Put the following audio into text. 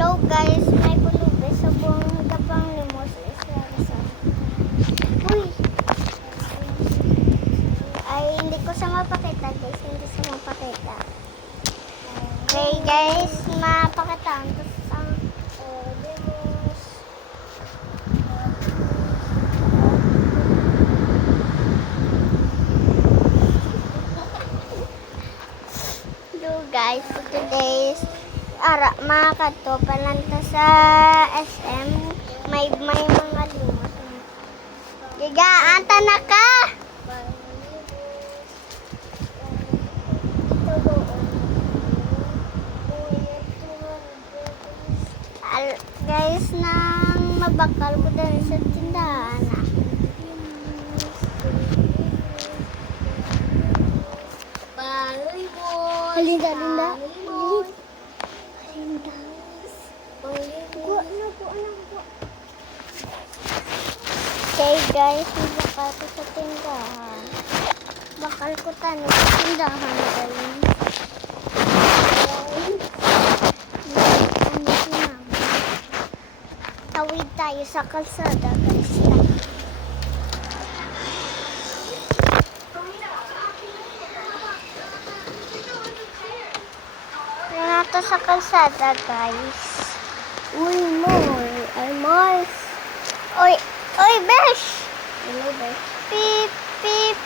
Hello guys, may pulubes sa buong gabang limos sa Uy! Ay, hindi ko sa mapakita guys, hindi sa mapakita. Okay guys, mapakita ang sa limos. Hello guys, so today's mga kadto palanta sa SM may mga limos. Gigaan ta na ka. Guys, nang mabakal ko din sa tindahan. Linda. Okay guys, bakal ko sa tindahan. Bakal ko tano sa tindahan guys. Tawid tayo sa kalsada guys. Nato sa kalsada guys. Uy, Mars. Oy, Besh. Hello, Besh. Pip.